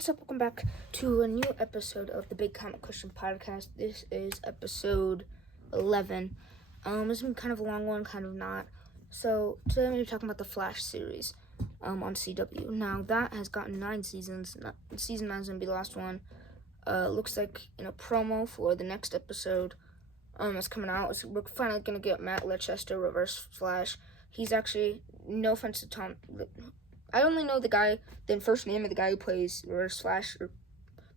What's up? Welcome back to a new episode of the Big Comic Christian Podcast. This is episode 11. It's been kind of a long one, kind of not. So today I'm going to be talking about the Flash series on CW. Now that has gotten 9 seasons. Season 9 is going to be the last one. Looks like in a promo for the next episode that's coming out. We're finally going to get Matt Leicester, Reverse Flash. He's actually, no offense to Tom, I only know the first name of the guy who plays Reverse Flash, or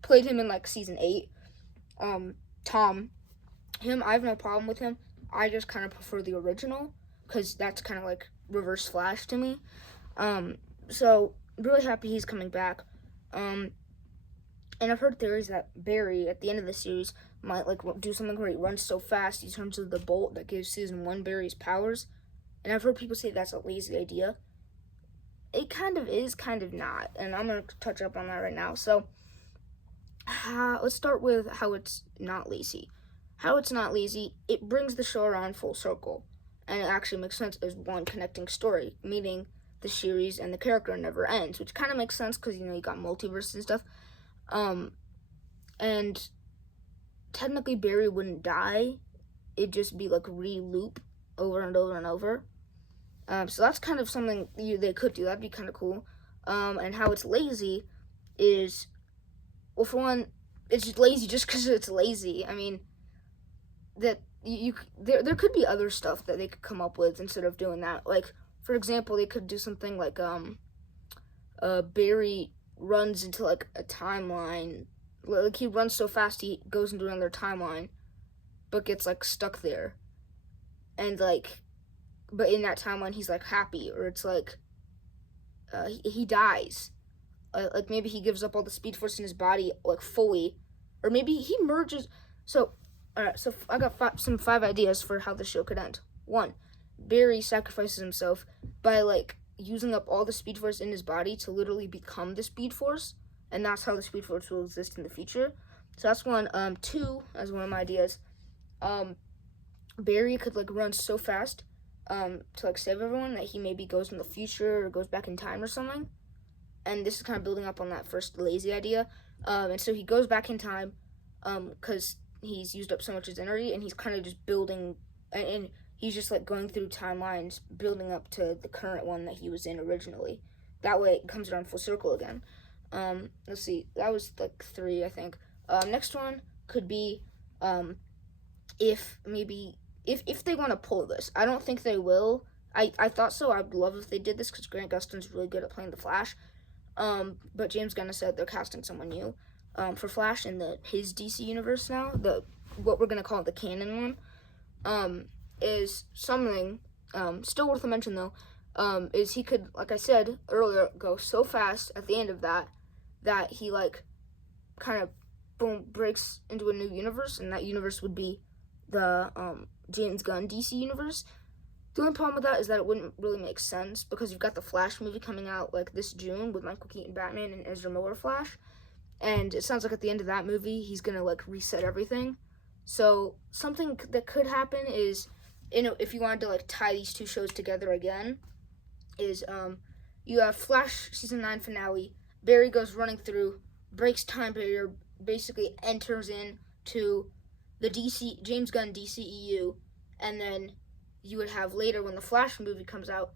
played him in like season 8. Tom. I have no problem with him. I just kind of prefer the original, because that's kind of like Reverse Flash to me. So really happy he's coming back. And I've heard theories that Barry at the end of the series might like do something where he runs so fast he turns into the Bolt that gives season 1 Barry's powers. And I've heard people say that's a lazy idea. It kind of is, kind of not, and I'm going to touch up on that right now. So, let's start with how it's not lazy. How it's not lazy, it brings the show around full circle, and it actually makes sense as one connecting story, meaning the series and the character never ends, which kind of makes sense because, you got multiverse and stuff. And technically Barry wouldn't die. It'd just be like re-loop over and over and over. So that's kind of something they could do. That'd be kind of cool. And how it's lazy is, well, for one, it's just lazy just because it's lazy. I mean, that there could be other stuff that they could come up with instead of doing that. Like, for example, they could do something like Barry runs into like a timeline. Like, he runs so fast he goes into another timeline, but gets like stuck there, and like. But in that timeline, he's, like, happy, or it's, like, he dies. Like, maybe he gives up all the Speed Force in his body, like, fully. Or maybe he merges. So, alright, so I got 5 ideas for how the show could end. 1, Barry sacrifices himself by, like, using up all the Speed Force in his body to literally become the Speed Force. And that's how the Speed Force will exist in the future. So that's 1. 2, as one of my ideas, Barry could, like, run so fast to like save everyone that he maybe goes in the future or goes back in time or something. And this is kind of building up on that first lazy idea. And so he goes back in time because he's used up so much of his energy, and he's kind of just building, and he's just like going through timelines, building up to the current one that he was in originally. That way it comes around full circle again. Let's see, that was like 3, I think. Next one could be if they want to pull this. I don't think they will. I thought so. I'd love if they did this because Grant Gustin's really good at playing the Flash. But James Gunn said they're casting someone new for Flash in his DC universe now. What we're gonna call the canon one is something still worth a mention though. Is he could, like I said earlier, go so fast at the end of that he like kind of boom breaks into a new universe, and that universe would be the James Gunn DC universe. The only problem with that is that it wouldn't really make sense because you've got the Flash movie coming out like this June with Michael Keaton Batman and Ezra Miller Flash, and it sounds like at the end of that movie he's gonna like reset everything. So something that could happen is, if you wanted to like tie these 2 shows together again, is you have Flash season 9 finale. Barry goes running through, breaks time barrier, basically enters into the James Gunn DCEU, and then you would have later when the Flash movie comes out,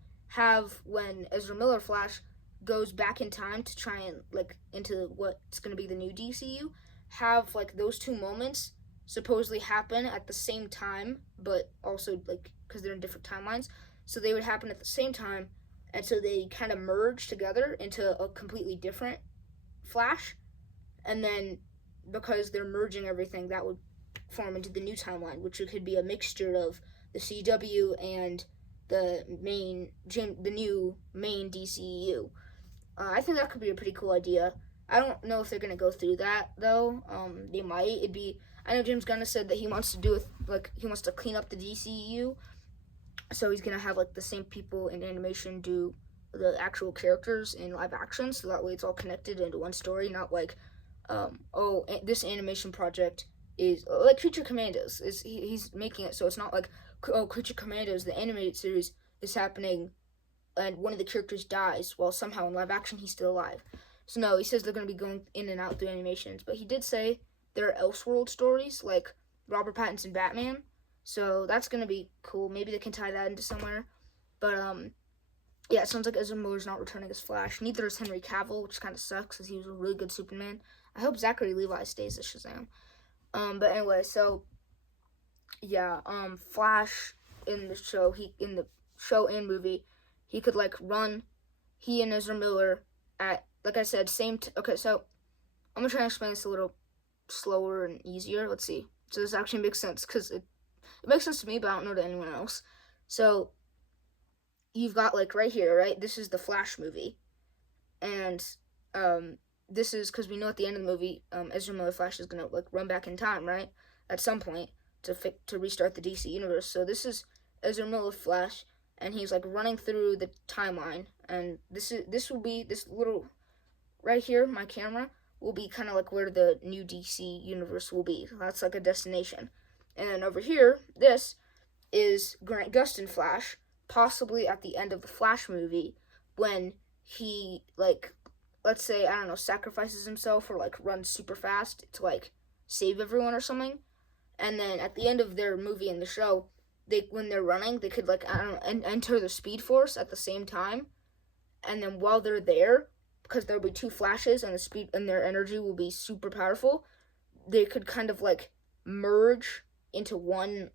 when Ezra Miller Flash goes back in time to try and like into what's going to be the new DCU, have like those 2 moments supposedly happen at the same time, but also like because they're in different timelines, so they would happen at the same time, and so they kind of merge together into a completely different Flash, and then because they're merging everything, that would form into the new timeline, which could be a mixture of the CW and the new main DCEU. I think that could be a pretty cool idea. I don't know if they're gonna go through that though. They might. I know James Gunn has said that he wants to do it, like he wants to clean up the DCEU, so he's gonna have like the same people in animation do the actual characters in live action, so that way it's all connected into one story, not like this animation project is like Creature Commandos. He's making it so it's not like, Creature Commandos, the animated series, is happening and one of the characters dies while somehow in live action he's still alive. So no, he says they're going to be going in and out through animations. But he did say there are Elseworld stories like Robert Pattinson Batman. So that's going to be cool. Maybe they can tie that into somewhere. But yeah, it sounds like Ezra Miller's not returning as Flash. Neither is Henry Cavill, which kind of sucks because he was a really good Superman. I hope Zachary Levi stays as Shazam. But anyway, so yeah, Flash in the show and movie, he could like run. He and Ezra Miller at, like I said, okay, so I'm gonna try and explain this a little slower and easier. Let's see. So this actually makes sense because it makes sense to me, but I don't know to anyone else. So you've got like right here, right? This is the Flash movie, and this is because we know at the end of the movie, Ezra Miller Flash is gonna like run back in time, right? At some point to restart the DC universe. So this is Ezra Miller Flash, and he's like running through the timeline, and this will be this little right here. My camera will be kind of like where the new DC universe will be. That's like a destination, and then over here, this is Grant Gustin Flash, possibly at the end of the Flash movie when he like, let's say, I don't know, sacrifices himself or like runs super fast to like save everyone or something. And then at the end of their movie and the show, when they're running, they could like, I don't know, enter the Speed Force at the same time. And then while they're there, because there'll be two Flashes and the speed and their energy will be super powerful, they could kind of like merge into one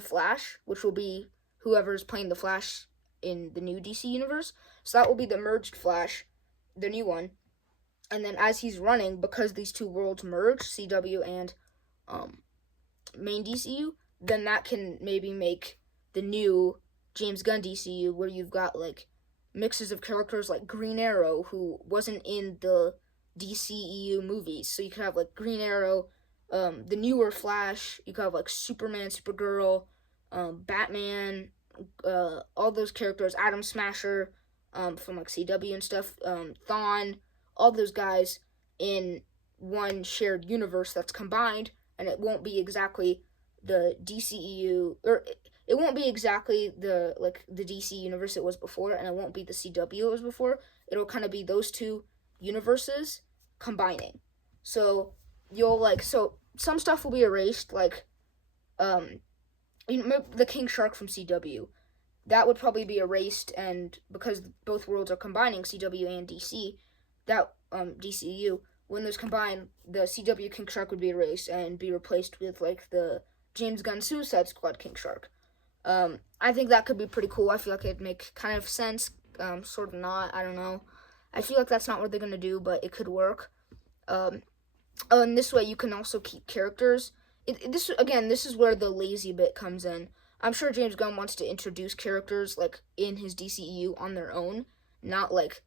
Flash, which will be whoever's playing the Flash in the new DC universe. So that will be the merged Flash, the new one. And then as he's running, because these two worlds merge, CW and main DCU, then that can maybe make the new James Gunn DCU, where you've got like mixes of characters like Green Arrow, who wasn't in the DCEU movies. So you could have like Green Arrow, the newer Flash, you could have like Superman, Supergirl, Batman, all those characters, Atom Smasher, from like CW and stuff, Thawne, all those guys in one shared universe that's combined, and it won't be exactly the DCEU, or it won't be exactly the DC universe it was before, and it won't be the CW it was before. It'll kind of be those two universes combining. So so some stuff will be erased, like the King Shark from CW. That would probably be erased, and because both worlds are combining, CW and DC, that DCEU, when those combine, the CW King Shark would be erased and be replaced with like the James Gunn Suicide Squad King Shark. I think that could be pretty cool. I feel like it'd make kind of sense, sort of not. I don't know. I feel like that's not what they're gonna do, but it could work. And this way you can also keep characters. This is where the lazy bit comes in. I'm sure James Gunn wants to introduce characters like in his DCEU on their own, not like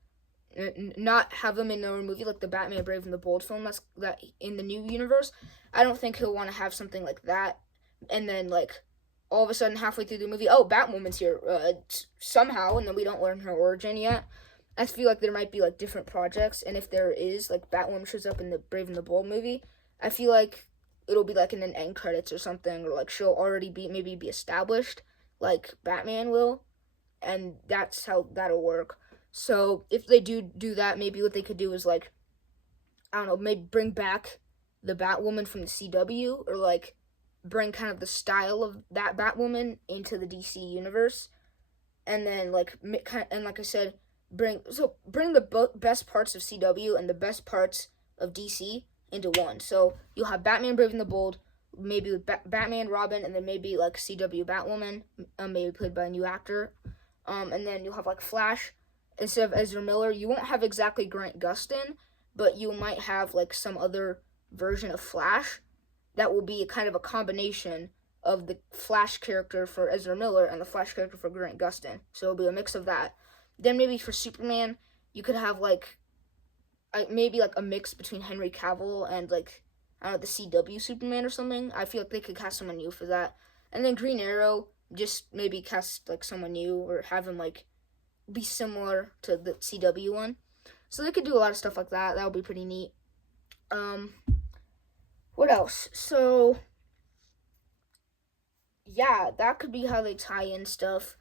not have them in their own movie like the Batman Brave and the Bold film that in the new universe. I don't think he'll want to have something like that, and then like all of a sudden halfway through the movie, oh, Batwoman's here somehow, and then we don't learn her origin yet. I feel like there might be like different projects, and if there is like Batwoman shows up in the Brave and the Bold movie, I feel like it'll be like in an end credits or something, or like she'll already be established like Batman will, and that's how that'll work. So if they do that, maybe what they could do is like, I don't know, maybe bring back the Batwoman from the CW, or like bring kind of the style of that Batwoman into the DC universe, and then like like I said, bring the best parts of CW and the best parts of DC into one. So you'll have Batman Brave and the Bold, maybe with Batman, Robin, and then maybe like CW Batwoman, maybe played by a new actor, and then you'll have like Flash instead of Ezra Miller. You won't have exactly Grant Gustin, but you might have like some other version of Flash that will be kind of a combination of the Flash character for Ezra Miller and the Flash character for Grant Gustin. So it'll be a mix of that. Then maybe for Superman, you could have like maybe like a mix between Henry Cavill and like, I don't know, the CW Superman or something. I feel like they could cast someone new for that. And then Green Arrow, just maybe cast like someone new, or have him like be similar to the CW one. So they could do a lot of stuff like that. That would be pretty neat. What else? So yeah, that could be how they tie in stuff.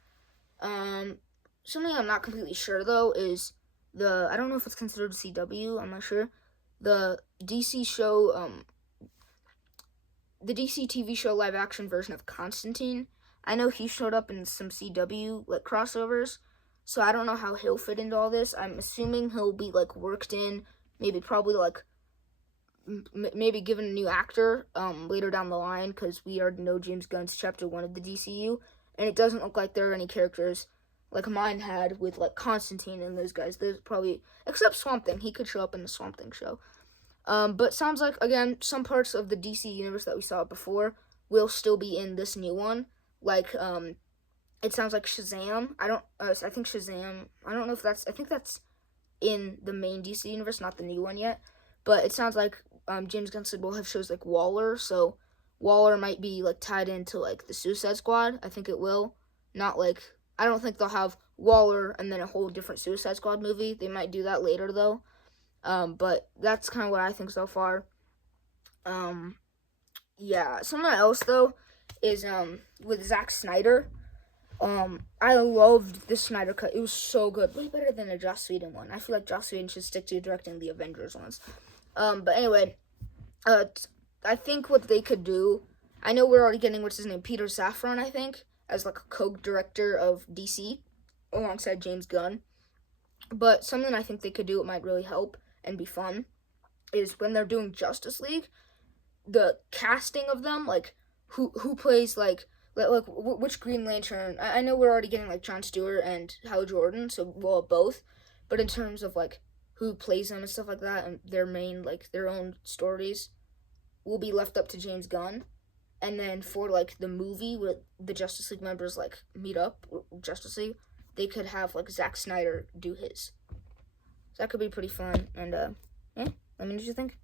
Something I'm not completely sure though is I don't know if it's considered CW. I'm not sure. The DC show, the DC TV show live action version of Constantine. I know he showed up in some CW like crossovers, so I don't know how he'll fit into all this. I'm assuming he'll be like worked in, maybe probably like maybe given a new actor later down the line, because we already know James Gunn's Chapter 1 of the DCU, and it doesn't look like there are any characters like mine had with like Constantine and those guys. There's probably, except Swamp Thing, he could show up in the Swamp Thing show. But sounds like, again, some parts of the DC universe that we saw before will still be in this new one. Like, it sounds like Shazam. I think Shazam, I don't know if that's, I think that's in the main DC universe, not the new one yet. But it sounds like James Gunn said we'll have shows like Waller, so Waller might be like tied into like the Suicide Squad. I think it will. Not like, I don't think they'll have Waller and then a whole different Suicide Squad movie. They might do that later though. But that's kind of what I think so far. Yeah, something else though is with Zack Snyder. I loved the Snyder cut. It was so good, way better than the Joss Whedon one. I feel like Joss Whedon should stick to directing the Avengers ones. But anyway, I think what they could do. I know we're already getting what's his name, Peter Safran, I think, as like a co-director of DC alongside James Gunn. But something I think they could do, it might really help and be fun, is when they're doing Justice League, the casting of them, like who plays like which Green Lantern. I know we're already getting like Jon Stewart and Hal Jordan, so we'll have both. But in terms of like who plays them and stuff like that, and their main like their own stories, will be left up to James Gunn. And then for like the movie where the Justice League members like meet up with Justice League, they could have like Zack Snyder do his. So that could be pretty fun. And yeah, let me know what you think.